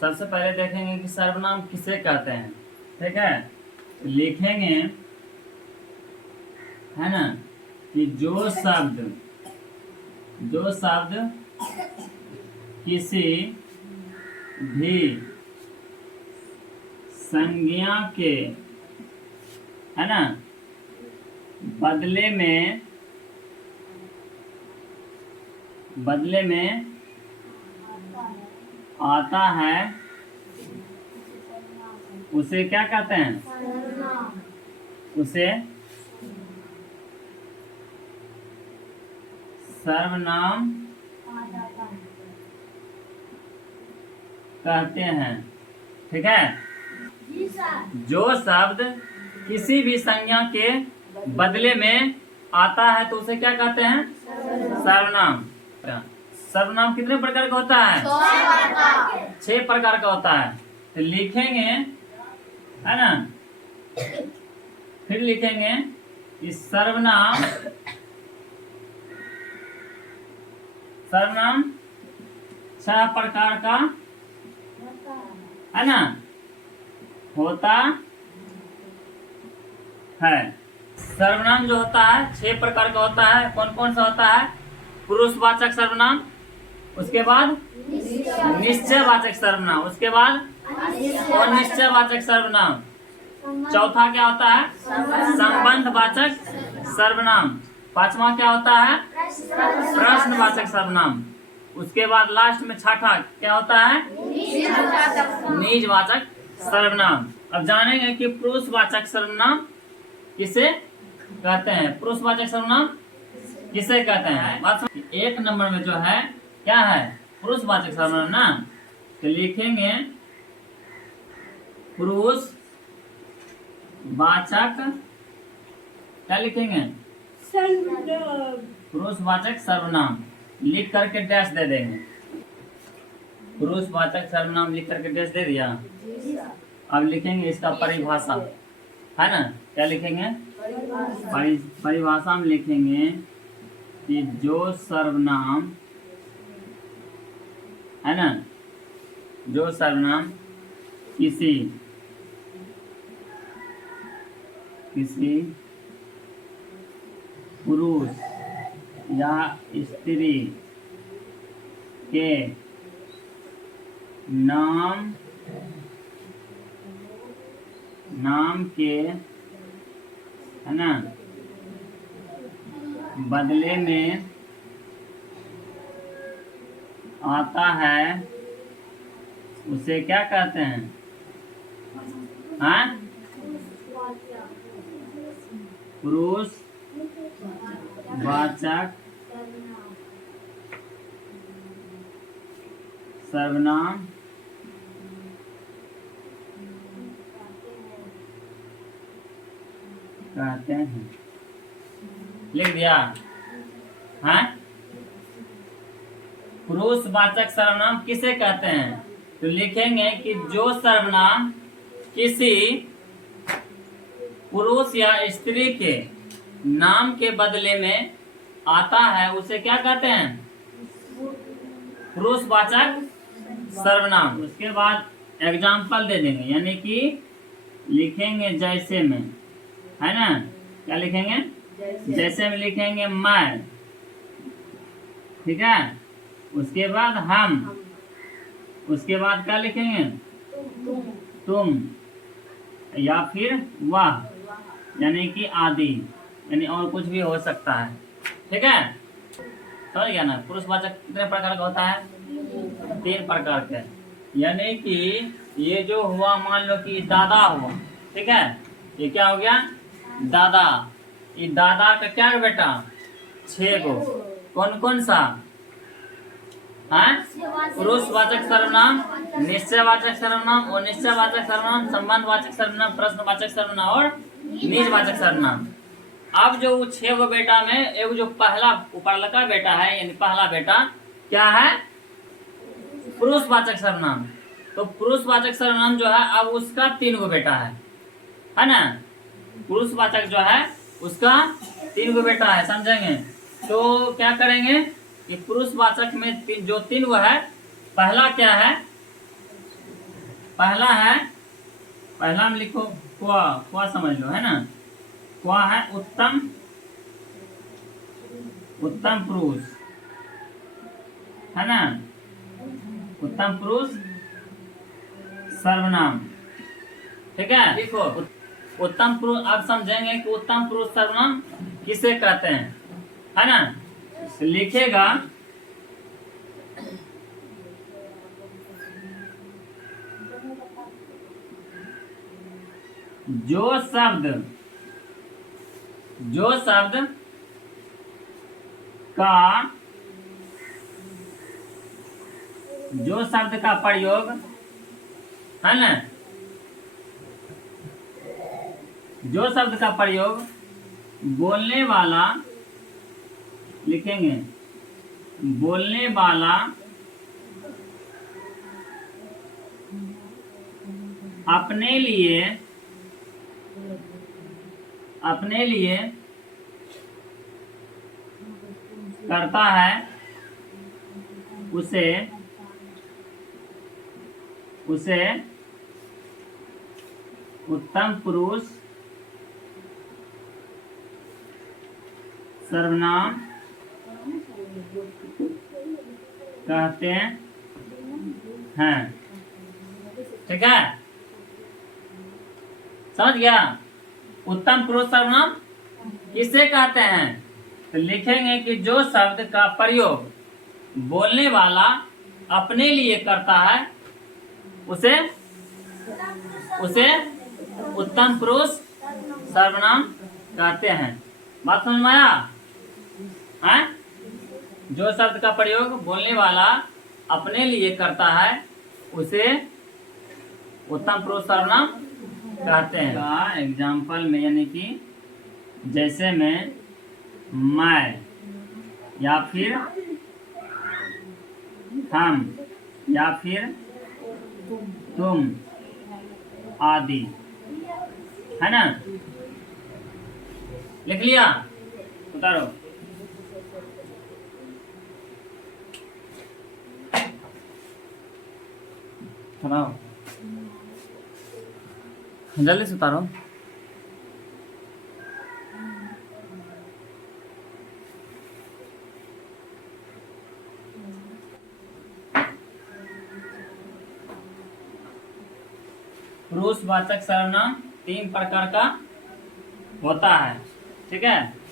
सबसे पहले देखेंगे कि सर्वनाम किसे कहते हैं। ठीक है, लिखेंगे है ना कि जो शब्द किसी भी संज्ञा के है ना बदले में आता है उसे क्या कहते हैं? उसे सर्वनाम कहते हैं। ठीक है, जो शब्द किसी भी संज्ञा के बदले में आता है तो उसे क्या कहते हैं? सर्वनाम। सर्वनाम कितने प्रकार का होता है? 6 प्रकार का होता है। तो लिखेंगे है ना, फिर लिखेंगे कि सर्वनाम 6 प्रकार का है ना होता है। सर्वनाम जो होता है 6 प्रकार का होता है। कौन कौन सा होता है? पुरुषवाचक सर्वनाम, उसके बाद निश्चयवाचक सर्वनाम, उसके बाद अनिश्चयवाचक सर्वनाम, चौथा क्या होता है? संबंधवाचक सर्वनाम, पांचवा क्या होता है? प्रश्नवाचक सर्वनाम, उसके बाद लास्ट में छठा क्या होता है? निजवाचक सर्वनाम। अब जानेंगे कि पुरुषवाचक सर्वनाम किसे कहते हैं। पुरुषवाचक सर्वनाम किसे कहते हैं? बात 1 नंबर में जो है क्या है? पुरुषवाचक सर्वनाम ना। तो लिखेंगे पुरुषवाचक, क्या लिखेंगे? पुरुषवाचक सर्वनाम लिख करके डैश दे देंगे। पुरुषवाचक सर्वनाम लिख करके डैश दे दिया। अब लिखेंगे इसका परिभाषा, है ना। क्या लिखेंगे? परिभाषा में लिखेंगे कि जो सर्वनाम है ना, जो सर्वनाम किसी पुरुष या स्त्री के नाम के है ना बदले में आता है उसे क्या कहते हैं? हाँ, पुरुषवाचक सर्वनाम कहते हैं। लिख दिया? हाँ, पुरुषवाचक सर्वनाम किसे कहते हैं? तो लिखेंगे कि जो सर्वनाम किसी पुरुष या स्त्री के नाम के बदले में आता है उसे क्या कहते हैं? पुरुषवाचक सर्वनाम। उसके बाद एग्जाम्पल दे देंगे, यानी कि लिखेंगे जैसे में, है ना। क्या लिखेंगे? जैसे में लिखेंगे मैं, ठीक है। उसके बाद हम, उसके बाद क्या लिखेंगे? तुम, या फिर वह, यानी कि आदि, यानी और कुछ भी हो सकता है। ठीक है, समझ गया ना। पुरुषवाचक कितने प्रकार का होता है? 3 प्रकार के। यानी कि ये जो हुआ, मान लो कि दादा हुआ, ठीक है। ये क्या हो गया? दादा। ये दादा का क्या बेटा? 6 गो। कौन कौन सा? पुरुषवाचक सर्वनाम, निश्चयवाचक सर्वनाम, अनिश्चयवाचक सर्वनाम, संबंधवाचक सर्वनाम, प्रश्नवाचक सर्वनाम और निजवाचक सर्वनाम। अब जो 6 गो बेटा में एक जो पहला ऊपर लगा बेटा है, यानी पहला बेटा क्या है? पुरुषवाचक सर्वनाम। तो पुरुषवाचक सर्वनाम जो है अब उसका 3 गो बेटा है ना। पुरुषवाचक जो है उसका 3 गो बेटा है, समझेंगे। तो क्या करेंगे कि पुरुषवाचक में जो 3 गो है, पहला क्या है? पहला में लिखो क्वा, क्वा समझ लो, है ना। क्वा है उत्तम, उत्तम पुरुष, है ना। उत्तम पुरुष सर्वनाम, ठीक है। देखो उत्तम पुरुष, अब समझेंगे कि उत्तम पुरुष सर्वनाम किसे कहते हैं, है ना। लिखेगा जो शब्द का प्रयोग, है ना, जो शब्द का प्रयोग बोलने वाला, लिखेंगे बोलने वाला अपने लिए करता है, उसे उत्तम पुरुष सर्वनाम कहते हैं, ठीक है। समझ गया। उत्तम पुरुष सर्वनाम किसे कहते हैं, तो लिखेंगे कि जो शब्द का प्रयोग बोलने वाला अपने लिए करता है, उसे उत्तम पुरुष सर्वनाम कहते हैं। बात समझ में आया है। जो शब्द का प्रयोग बोलने वाला अपने लिए करता है, उसे उत्तम पुरुष सर्वनाम कहते हैं। का एग्जाम्पल में, यानी कि जैसे में मैं, या फिर हम, या फिर तुम आदि, है ना। लिख लिया, उतारो। जल्दी से उतारो। पुरुषवाचक सर्वनाम 3 प्रकार का होता है, ठीक है।